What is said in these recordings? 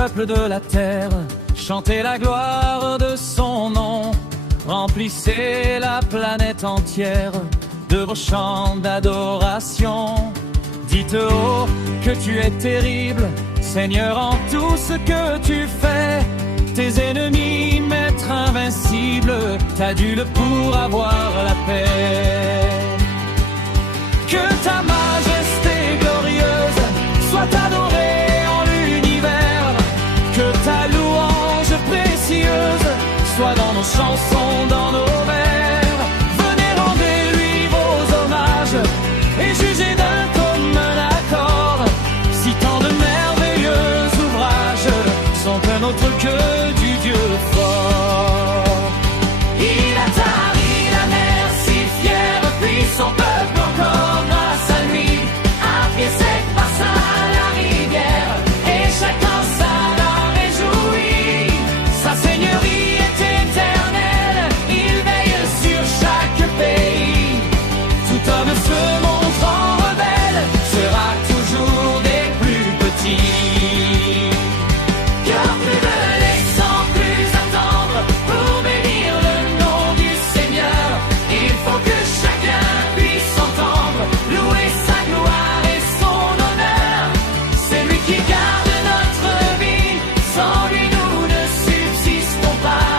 peuples de la terre, chantez la gloire de son nom. Remplissez la planète entière de vos chants d'adoration. Dites haut que tu es terrible, Seigneur, en tout ce que tu fais. Tes ennemis, maître invincible, t'adulent pour avoir la paix. Que ta majesté glorieuse soit adorée en l'univers, que ta louange précieuse soit dans nos chansons, dans nos vers. Venez, rendez-lui vos hommages et jugez d'un commun accord si tant de merveilleux ouvrages sont un autre que du Dieu fort. Il a tari la mer si fière, puis son peuple encore grâce à lui a fait cette passe à la rivière et chacun s'en a réjoui. Sa seigneurie est éternelle, il veille sur chaque pays. Tout homme se montrant rebelle sera toujours des plus petits. Car plus de les sans plus attendre pour bénir le nom du Seigneur. Il faut que chacun puisse entendre, louer sa gloire et son honneur. C'est lui qui garde notre vie, sans lui nous ne subsistons pas.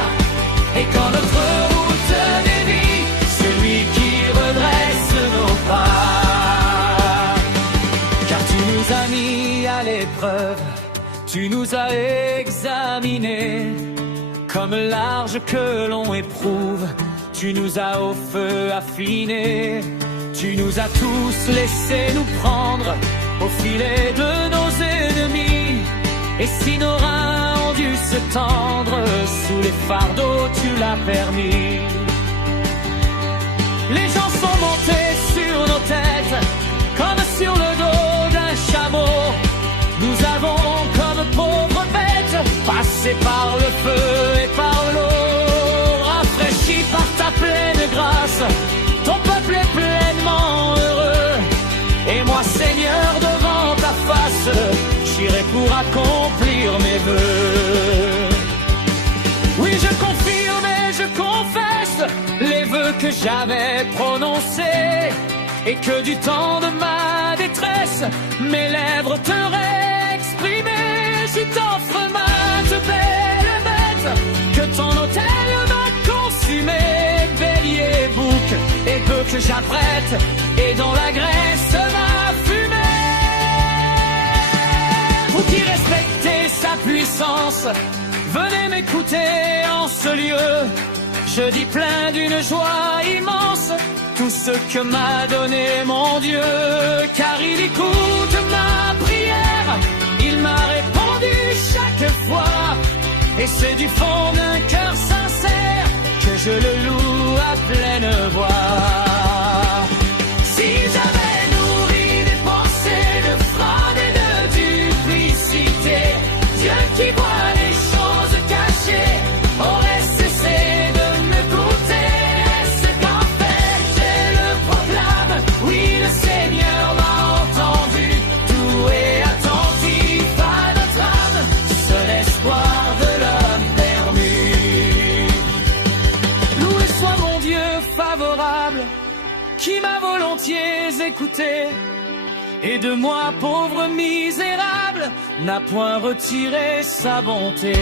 Et quand notre route dévie, c'est lui qui redresse nos pas. Car tu nous as mis à l'épreuve, tu nous as examinés, comme l'arge que l'on éprouve, tu nous as au feu affinés. Tu nous as tous laissé nous prendre au filet de nos ennemis. Et si nos reins ont dû se tendre, sous les fardeaux tu l'as permis. Les gens sont montés sur nos têtes, comme sur le dos d'un chameau. Nous avons, comme pauvres bêtes, passé par le feu et par l'eau. Rafraîchis par ta pleine grâce, ton peuple est pleinement heureux. Et moi, Seigneur, devant ta face, j'irai pour accomplir mes vœux. Oui, je confirme et je confesse les vœux que j'avais prononcés, et que du temps de ma détresse, mes lèvres t'auraient exprimé. Je t'offre ma belle bête, que ton autel m'a consumé. Bélier, bouc et bœuf que j'apprête, et dont la graisse m'a fumé. Vous qui respectez sa puissance, venez m'écouter en ce lieu. Je dis plein d'une joie immense tout ce que m'a donné mon Dieu. Car il écoute ma prière, il m'a répondu chaque fois. Et c'est du fond d'un cœur sincère que je le loue à pleine voix. Si j'avais nourri des pensées de fraude et de duplicité, Dieu qui voit les choses cachées aurait cessé de m'écouter. C'est qu'en fait je le proclame, oui le Seigneur m'a entendu. Tout est attentif à notre âme, seul espoir de l'homme perdu. Loué soit mon Dieu favorable, qui m'a volontiers écouté, et de moi pauvre misérable n'a point retiré sa bonté.